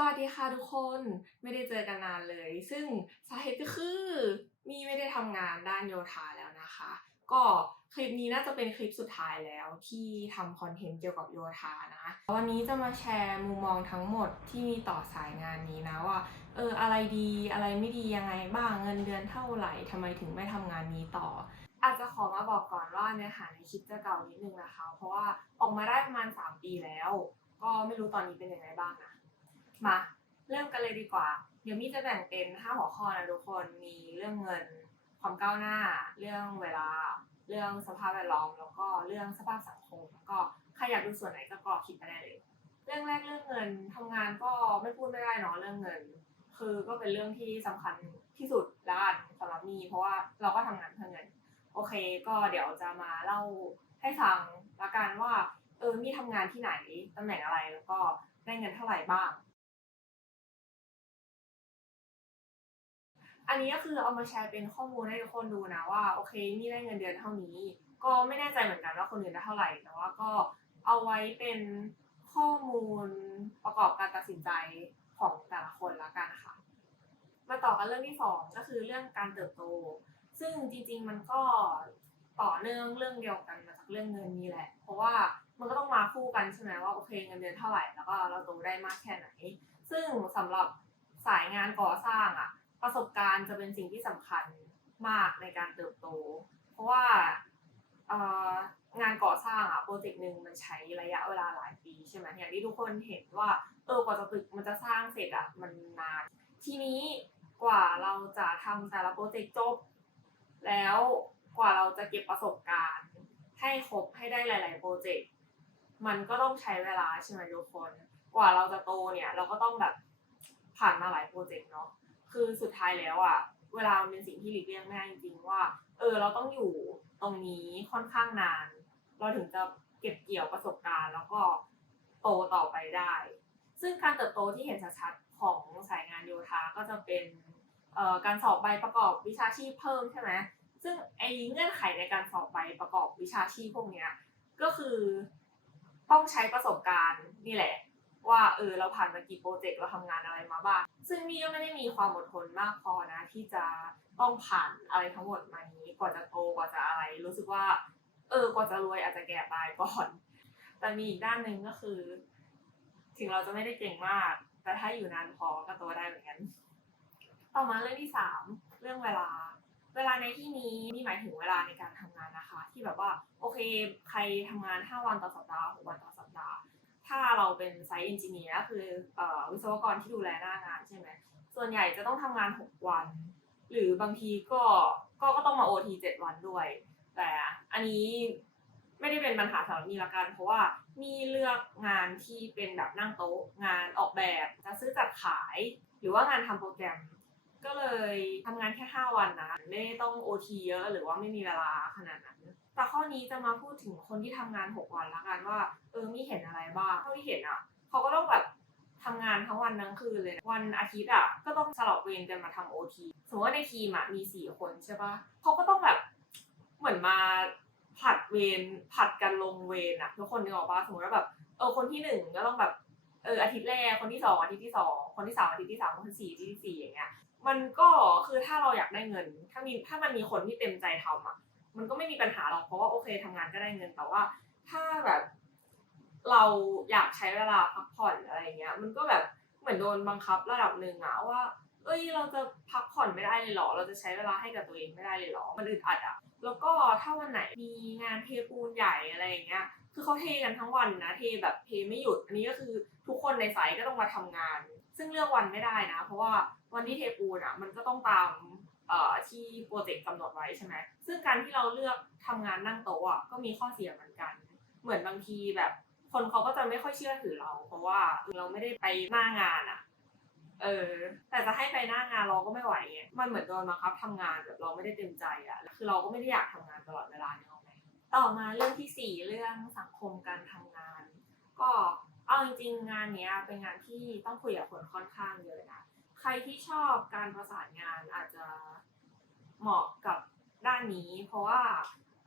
สวัสดีค่ะทุกคนไม่ได้เจอกันนานเลย ซึ่งสาเหตุก็คือมีไม่ได้ทำงานด้านโยธาแล้วนะคะ ก็คลิปนี้น่าจะเป็นคลิปสุดท้ายแล้วที่ทำคอนเทนต์เกี่ยวกับโยธานะ วันนี้จะมาแชร์มุมมองทั้งหมดที่มีต่อสายงานนี้นะว่าเอออะไรดีอะไรไม่ดียังไงบ้างเงินเดือนเท่าไหร่ทำไมถึงไม่ทำงานนี้ต่อ อาจจะขอมาบอกก่อนว่าเนื้อหาในคลิปจะเก่านิดนึงนะคะ เพราะว่าออกมาได้ประมาณ 3 ปีแล้ว ก็ไม่รู้ตอนนี้เป็นยังไงบ้างนะ มาเริ่มกันเลยดีกว่า เดี๋ยวมี่จะแบ่งเป็น5หัวข้อนะทุกคนมีเรื่องเงิน ความก้าวหน้า เรื่องเวลา เรื่องสภาพแวดล้อมแล้วก็เรื่องสภาพสังคมแล้วก็ใครอยากดูส่วนไหนก็กรอกคลิปไปได้เลย เรื่องแรกเรื่องเงินทำงานก็ไม่พูดไม่ได้เนาะเรื่องเงิน คือก็เป็นเรื่องที่สำคัญที่สุดแล้วกันสำหรับมี่เพราะว่าเราก็ทำงานเพื่อเงิน โอเค ก็เดี๋ยวจะมาเล่าให้ฟังละกันว่าเออมี่ทำงานที่ไหนตำแหน่งอะไรแล้วก็ได้เงินเท่าไหร่บ้าง อันนี้ก็คือเอามาแชร์เป็นข้อมูลให้ทุกคนดูนะว่าโอเคนี่ได้เงินเดือนเท่านี้ ก็ไม่แน่ใจเหมือนกันว่าคนอื่นได้เท่าไหร่แต่ว่าก็เอาไว้เป็นข้อมูลประกอบการตัดสินใจของแต่ละคนละกันค่ะ มาต่อกันเรื่องที่สองก็คือเรื่องการเติบโต ซึ่งจริงๆมันก็ต่อเนื่องเรื่องเดียวกันมาจากเรื่องเงินนี่แหละ เพราะว่ามันก็ต้องมาคู่กันใช่ไหมว่าโอเคเงินเดือนเท่าไหร่แล้วก็เราโตได้มากแค่ไหน ซึ่งสำหรับสายงานก่อสร้างอะ ประสบการณ์จะเป็นสิ่งที่สำคัญมากในการเติบโต เพราะว่างานก่อสร้างอะโปรเจกต์หนึ่งมันใช้ระยะเวลาหลายปีใช่ไหมอย่างที่ทุกคนเห็นว่า เออกว่าจะตึกมันจะสร้างเสร็จอะมันนาน ทีนี้กว่าเราจะทำแต่ละโปรเจกต์จบ แล้วกว่าเราจะเก็บประสบการณ์ ให้ครบให้ได้หลาย ๆ โปรเจกต์มันก็ต้องใช้เวลาใช่ไหมทุกคน กว่าเราจะโตเนี่ย เราก็ต้องแบบผ่านมาหลายโปรเจกต์เนาะ คือสุดท้ายแล้วอะเวลาเป็นสิ่งที่หลีกเลี่ยงไม่ได้จริงๆว่า เออ เราต้องอยู่ตรงนี้ค่อนข้างนาน เราถึงจะเก็บเกี่ยวประสบการณ์ แล้วก็โตต่อไปได้ ซึ่งการเติบโตที่เห็นชัดๆของสายงานโยธาก็จะเป็นเอ่อการสอบใบประกอบวิชาชีพเพิ่มใช่ไหมซึ่งไอ้เงื่อนไขในการสอบใบประกอบวิชาชีพพวกเนี้ยก็คือต้องใช้ประสบการณ์นี่แหละ ว่าเออเราผ่านมากี่โปรเจกต์เราทำงานอะไรมาบ้าง ซึ่งนี่ก็ไม่ได้มีความอดทนมากพอนะที่จะต้องผ่านอะไรทั้งหมดมานี้กว่าจะโตกว่าจะอะไร รู้สึกว่า เออกว่าจะรวยอาจจะแก่ตายก่อน แต่มีอีกด้านหนึ่งก็คือ ถึงเราจะไม่ได้เก่งมาก แต่ถ้าอยู่นานพอก็โตได้เหมือนกันต่อมาเรื่องที่สามเรื่องเวลา เวลาในที่นี้นี่หมายถึงเวลาในการทำงานนะคะ ที่แบบว่าโอเค ใครทำงาน 5 วันต่อสัปดาห์6วันต่อสัปดาห์ ถ้าเราเป็นไซต์เอนจิเนียร์คือวิศวกรที่ดูแลหน้างานใช่ไหมส่วนใหญ่จะต้องทำงาน 6 วัน หรือบางทีก็ก็ก็ต้องมาโอทีเจ็ดวันด้วย แต่อันนี้ไม่ได้เป็นปัญหาสำหรับมีละกัน เพราะว่ามีเลือกงานที่เป็นแบบนั่งโต๊ะ งานออกแบบจะซื้อจัดขาย หรือว่างานทำโปรแกรม ก็เลยทำงานแค่ 5 วันนะไม่ต้องโอทีเยอะหรือว่าไม่มีเวลาขนาดนั้น แต่ข้อนี้จะมาพูดถึงคนที่ทำงาน6วันละกันว่า เออมีเห็นอะไรบ้างเท่าที่เห็นอะเขาก็ต้องแบบทำงานทั้งวันทั้งคืนเลย วันอาทิตย์อะก็ต้องสลับเวรกันมาทำโอทีสมมติว่าในทีมอะมีสี่คนใช่ปะเขาก็ต้องแบบเหมือนมาผัดเวรผัดกันลงเวรอะทุกคนนึกออกปะสมมติว่าแบบเออคนที่หนึ่งก็ต้องแบบเอออาทิตย์แรกคนที่สองอาทิตย์ที่สองคนที่สามอาทิตย์ที่สามคนที่สี่อาทิตย์ที่สี่อย่างเงี้ยมันก็คือถ้าเราอยากได้เงิน ถ้ามีถ้ามันมีคนที่เต็มใจทำอะ มันก็ไม่มีปัญหาหรอกเพราะว่าโอเคทำงานก็ได้เงินแต่ว่า ถ้าแบบเราอยากใช้เวลาพักผ่อนอะไรเงี้ย มันก็แบบเหมือนโดนบังคับระดับหนึ่งอะว่า เอ้ยเราจะพักผ่อนไม่ได้เลยหรอ เราจะใช้เวลาให้กับตัวเองไม่ได้เลยหรอ มันอึดอัดอะแล้วก็ถ้าวันไหนมีงานเทปูนใหญ่อะไรเงี้ย คือเขาเทกันทั้งวันนะ เทแบบเทไม่หยุด อันนี้ก็คือทุกคนในไซต์ก็ต้องมาทำงาน ซึ่งเลือกวันไม่ได้นะ เพราะว่าวันที่เทปูนอะมันก็ต้องตาม ที่โปรเจกต์กำหนดไว้ใช่ไหมซึ่งการที่เราเลือกทำงานนั่งโต๊ะอะก็มีข้อเสียเหมือนกัน เหมือนบางทีแบบ คนเขาก็จะไม่ค่อยเชื่อถือเรา เพราะว่าเราไม่ได้ไปหน้างานอะเออ แต่จะให้ไปหน้างานเราก็ไม่ไหวไงมันเหมือนโดนบังคับทำงานแบบเราไม่ได้เต็มใจอะคือเราก็ไม่ได้อยากทำงานตลอดเวลาเนี่ยหรอกไหมต่อมาเรื่องที่สี่เรื่องสังคมการทำงาน ก็เอาจริงๆงานเนี้ยเป็นงานที่ต้องคุยกับคนค่อนข้างเยอะนะ ใครที่ชอบการประสานงานอาจจะเหมาะกับด้านนี้ เพราะว่า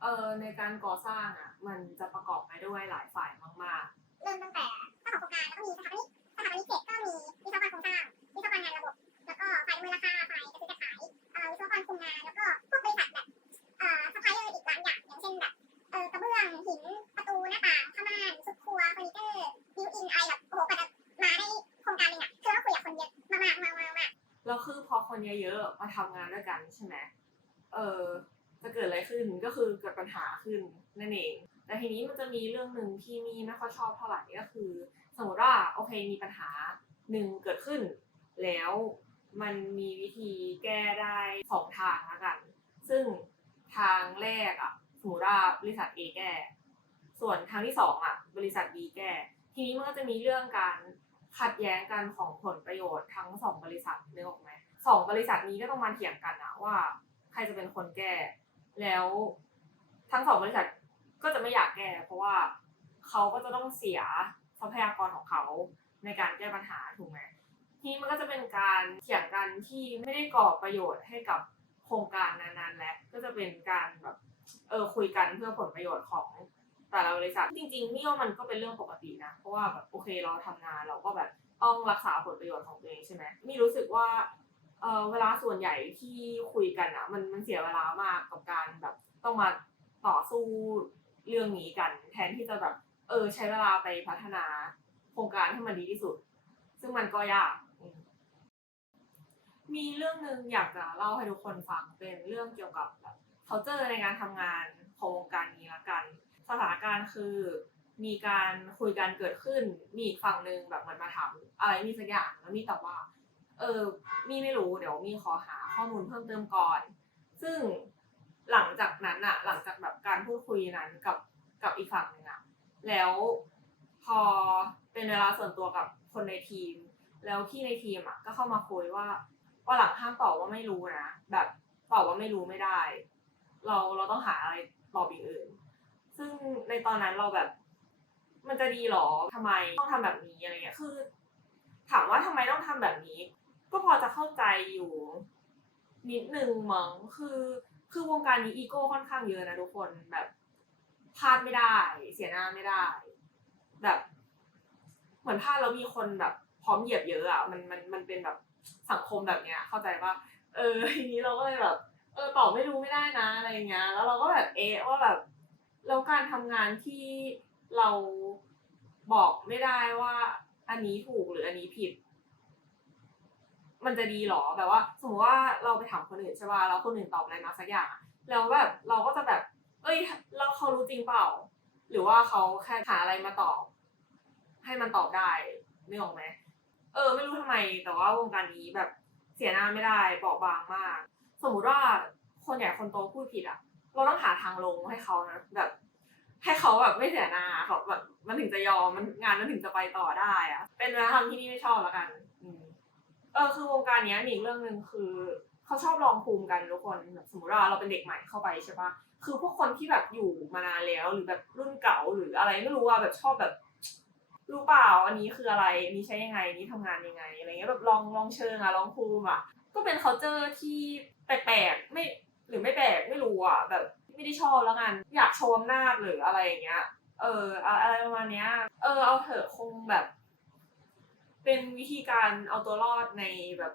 เออในการก่อสร้างอะ มันจะประกอบไปด้วยหลายฝ่ายมากเริ่มตั้งแต่เจ้าของโครงการแล้วก็มีสถาปนิกสถาปนิกเสร็จก็มีวิศวกร คน เยอะๆมาทำงานด้วยกันใช่ไหมเออจะเกิดอะไรขึ้นก็คือเกิดปัญหาขึ้นนั่นเอง แต่ทีนี้มันจะมีเรื่องหนึ่งที่มีไม่ค่อยชอบเท่าไหร่ก็คือ สมมติว่าโอเคมีปัญหาหนึ่งเกิดขึ้น แล้วมันมีวิธีแก้ได้สองทางละกัน ซึ่งทางแรกอะสมมติว่าบริษัท A แก้ ส่วนทางที่สองอะบริษัท B แก้ ทีนี้มันก็จะมีเรื่องการขัดแย้งกันของผลประโยชน์ทั้งสองบริษัทนึกออกไหม สองบริษัทนี้ก็ต้องมาเถียงกันอะว่า ใครจะเป็นคนแก้ แล้วทั้งสองบริษัทก็จะไม่อยากแก้ เพราะว่าเขาก็จะต้องเสียทรัพยากรของเขาในการแก้ปัญหาถูกไหมทีนี้มันก็จะเป็นการเถียงกันที่ไม่ได้ก่อประโยชน์ให้กับโครงการนั้นๆ และก็จะเป็นการแบบเออคุยกันเพื่อผลประโยชน์ของแต่ละบริษัทจริงๆนี่ว่ามันก็เป็นเรื่องปกตินะเพราะว่าแบบโอเคเราทำงานเราก็แบบต้องรักษาผลประโยชน์ของตัวเองใช่ไหมนี่รู้สึกว่า เออเวลาส่วนใหญ่ที่คุยกันอะมันมันเสียเวลามากกับการแบบต้องมาต่อสู้เรื่องนี้กัน แทนที่จะแบบ เออ ใช้เวลาไปพัฒนาโครงการให้มันดีที่สุด ซึ่งมันก็ยากมีเรื่องหนึ่งอยากจะเล่าให้ทุกคนฟังเป็นเรื่องเกี่ยวกับแบบ culture ในการทำงานของวงการนี้ละกัน สถานการณ์คือมีการคุยกันเกิดขึ้น มีอีกฝั่งหนึ่งแบบเหมันมาถามอะไรมีสักอย่างแล้วมีตอบว่า เออมีไม่รู้เดี๋ยวมีขอหาข้อมูลเพิ่มเติมก่อน ซึ่งหลังจากนั้นอะหลังจากแบบการพูดคุยนั้นกับกับอีกฝั่งหนึ่งอะแล้วพอเป็นเวลาส่วนตัวกับคนในทีม แล้วพี่ในทีมอะก็เข้ามาคุยว่าว่าหลังห้ามตอบว่าไม่รู้นะแบบตอบว่าไม่รู้ไม่ได้ เราเราต้องหาอะไรตอบอย่างอื่น ซึ่งในตอนนั้นเราแบบ มันจะดีหรอทำไมต้องทำแบบนี้อะไรเงี้ยคือ ถามว่าทำไมต้องทำแบบนี้ ก็พอจะเข้าใจอยู่ นิดนึงมั้งคือคือวงการนี้อีโก้ค่อนข้างเยอะนะทุกคนแบบพลาดไม่ได้ เสียหน้าไม่ได้ แบบ เหมือนพลาดแล้วมีคนแบบพร้อมเหยียบเยอะอะมันมันมันเป็นแบบสังคมแบบเนี้ย เข้าใจปะเออทีนี้เราก็เลยแบบเออตอบไม่รู้ไม่ได้นะอะไรเงี้ย แล้วเราก็แบบเอ๊ะว่าแบบแล้วการทำงานที่เราบอกไม่ได้ว่า อันนี้ถูกหรืออันนี้ผิด มันจะดีหรอแบบว่า สมมติว่าเราไปถามคนอื่นใช่ป่ะแล้วคนอื่นตอบอะไรมาสักอย่างแล้วแบบเราก็จะแบบ เอ้ยแล้วเขารู้จริงเปล่า หรือว่าเขาแค่หาอะไรมาตอบ ให้มันตอบได้นึกออกไหมเออ ไม่รู้ทำไม แต่ว่าวงการนี้แบบเสียหน้าไม่ได้เปราะบางมาก สมมุติว่าคนใหญ่คนโตพูดผิดอะเราต้องหาทางลงให้เขานะแบบ ให้เขาแบบไม่เสียหน้าเขาแบบมันถึงจะยอมมันงานมันถึงจะไปต่อได้อะเป็นวัฒนธรรมที่นี่ไม่ชอบแล้วกัน เออคือวงการเนี้ยมีอีกเรื่องหนึ่งคือเขาชอบลองภูมิกันทุกคนแบบสมมติว่าเราเป็นเด็กใหม่เข้าไปใช่ปะคือพวกคนที่แบบอยู่มานานแล้วหรือแบบรุ่นเก่าหรืออะไรไม่รู้ว่าแบบชอบแบบรู้เปล่าอันนี้คืออะไรอันนี้ใช้ยังไงอันนี้ทำงานยังไงอะไรเงี้ยแบบลองลองเชิงอะลองภูมิอะก็เป็น culture ที่แปลกๆไม่หรือไม่แปลกไม่รู้อะแบบไม่ได้ชอบแล้วกันอยากโชว์อำนาจหรืออะไรอย่างเงี้ยเอออะไรประมาณเนี้ยเออเอาเถอะคงแบบ เป็นวิธีการเอาตัวรอดในแบบ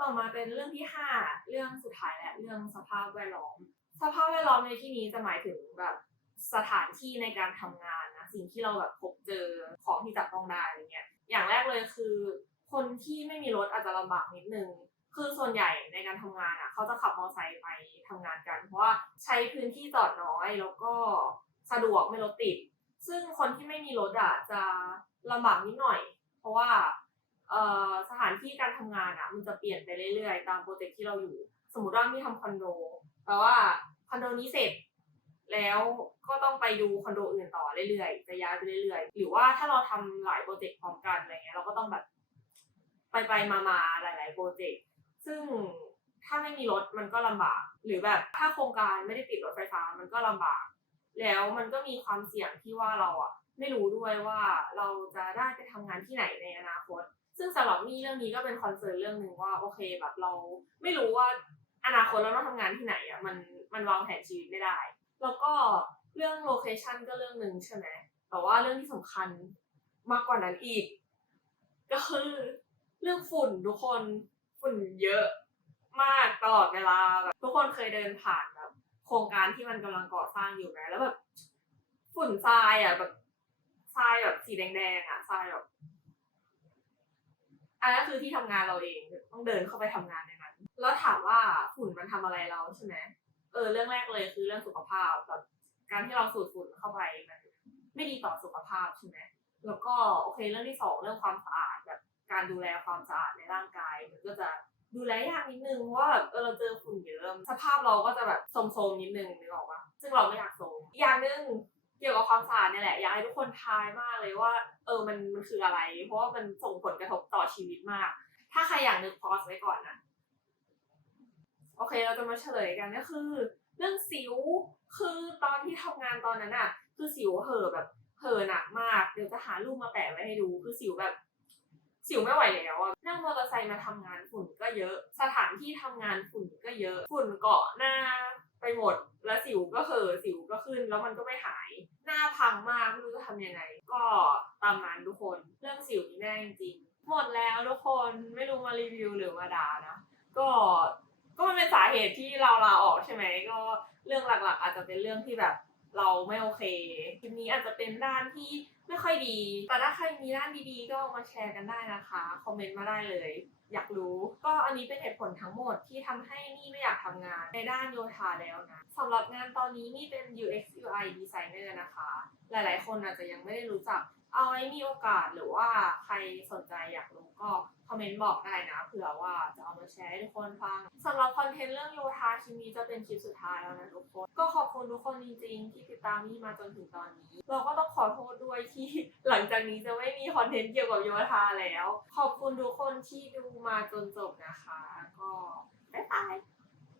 ต่อมาเป็นเรื่องที่ห้าเรื่องสุดท้ายและเรื่องสภาพแวดล้อม สภาพแวดล้อมในที่นี้จะหมายถึงแบบสถานที่ในการทำงานนะสิ่งที่เราแบบพบเจอของที่จับต้องได้อะไรเงี้ยอย่างแรกเลยคือ คนที่ไม่มีรถอาจจะลำบากนิดนึงคือส่วนใหญ่ในการทำงานอะเขาจะขับมอเตอร์ไซค์ไปทำงานกัน เพราะว่าใช้พื้นที่จอดน้อยแล้วก็สะดวกไม่รถติด ซึ่งคนที่ไม่มีรถอะจะลำบากนิดหน่อย เพราะว่าเอ่อสถานที่การทำงานอะมันจะเปลี่ยนไปเรื่อยๆ ตามโปรเจกต์ที่เราอยู่ สมมติว่ามีทำคอนโดแปลว่าคอนโดนี้เสร็จแล้วก็ต้องไปดูคอนโดอื่นต่อเรื่อยๆจะย้ายไปเรื่อยๆ หรือว่าถ้าเราทำหลายโปรเจกต์พร้อมกันอะไรเงี้ยเราก็ต้องแบบไปไปมามาๆหลาย ๆ โปรเจกต์ซึ่งถ้าไม่มีรถมันก็ลำบาก หรือแบบถ้าโครงการไม่ได้ติดรถไฟฟ้ามันก็ลำบาก แล้วมันก็มีความเสี่ยงที่ว่าเราอะไม่รู้ด้วยว่าเราจะได้ไปทำงานที่ไหนในอนาคต ซึ่งสำหรับมี่เรื่องนี้ก็เป็นคอนเซิร์นเรื่องหนึ่งว่าโอเคแบบเราไม่รู้ว่าอนาคตเราต้องทำงานที่ไหนอะมันมันวางแผนชีวิตไม่ได้ แล้วก็เรื่องโลเคชันก็เรื่องหนึ่งใช่ไหมแต่ว่าเรื่องที่สำคัญมากกว่านั้นอีก ก็คือเรื่องฝุ่นทุกคนฝุ่นเยอะมากตลอดเวลาแบบทุกคนเคยเดินผ่าน โครงการที่มันกำลังก่อสร้างอยู่ไหมแล้วแบบฝุ่นทรายอะแบบทรายแบบสีแดงๆอะทรายแบบออันนั้นคือที่ทำงานเราเองต้องเดินเข้าไปทำงานในนั้น แล้วถามว่าฝุ่นมันทำอะไรเราใช่ไหมเออเรื่องแรกเลยคือเรื่องสุขภาพแบบการที่เราสูดฝุ่นเข้าไปมันไม่ดีต่อสุขภาพใช่ไหมแล้วก็โอเคเรื่องที่สองเรื่องความสะอาดแบบการดูแลความสะอาดในร่างกายมันก็จะ ดูแลยากนิดนึงว่าแบบเออเราเจอฝุ่นเยอะสภาพเราก็จะแบบโทรมๆนิดนึงนึกออกปะซึ่งเราไม่อยากโทรมอีกอย่างหนึ่งเกี่ยวกับความสะอาดเนี่ยแหละอยากให้ทุกคนทายมากเลยว่า เออมันมันคืออะไร เพราะว่ามันส่งผลกระทบต่อชีวิตมาก ถ้าใครอยากนึกพอสไว้ก่อนนะโอเคเราจะมาเฉลยกันก็คือ เรื่องสิวคือตอนที่ทำงานตอนนั้นอะคือสิวเห่อแบบเห่อหนักมาก เดี๋ยวจะหารูปมาแปะไว้ให้ดู คือสิวแบบ สิวไม่ไหวแล้วอะนั่งมอเตอร์ไซค์มาทำงานฝุ่นก็เยอะ สถานที่ทำงานฝุ่นก็เยอะ ฝุ่นเกาะหน้าไปหมด แล้วสิวก็เห่อสิวก็ขึ้น แล้วมันก็ไม่หาย หน้าพังมากไม่รู้จะทำยังไง ก็ตามนั้นทุกคน เรื่องสิวนี่แน่จริง หมดแล้วทุกคน ไม่รู้มารีวิวหรือมาด่านะ ก็ ก็มันเป็นสาเหตุที่เราลาออกใช่ไหม ก็เรื่องหลักๆ อาจจะเป็นเรื่องที่แบบ เราไม่โอเคคลิปนี้อาจจะเป็นด้านที่ไม่ค่อยดี แต่ถ้าใครมีด้านดีๆ ก็มาแชร์กันได้นะคะ คอมเมนต์มาได้เลย อยากรู้ ก็อันนี้เป็นเหตุผลทั้งหมดที่ทำให้นี่ไม่อยากทำงานในด้านโยธาแล้วนะสำหรับงานตอนนี้นี่เป็น UX UI designer นะคะ หลายๆ คนอาจจะยังไม่ได้รู้จัก เอาไว้มีโอกาสหรือว่าใครสนใจอยากรู้ก็คอมเมนต์บอกได้นะเผื่อว่าจะเอามาแชร์ให้ทุกคนฟังสำหรับคอนเทนต์เรื่องโยธาคลิปนี้จะเป็นคลิปสุดท้ายแล้วนะทุกคนก็ขอบคุณทุกคนจริงๆ ที่ติดตามนี่มาจนถึงตอนนี้ เราก็ต้องขอโทษด้วยที่หลังจากนี้จะไม่มีคอนเทนต์เกี่ยวกับโยธาแล้ว ขอบคุณทุกคนที่ดูมาจนจบนะคะ ก็บ๊ายบาย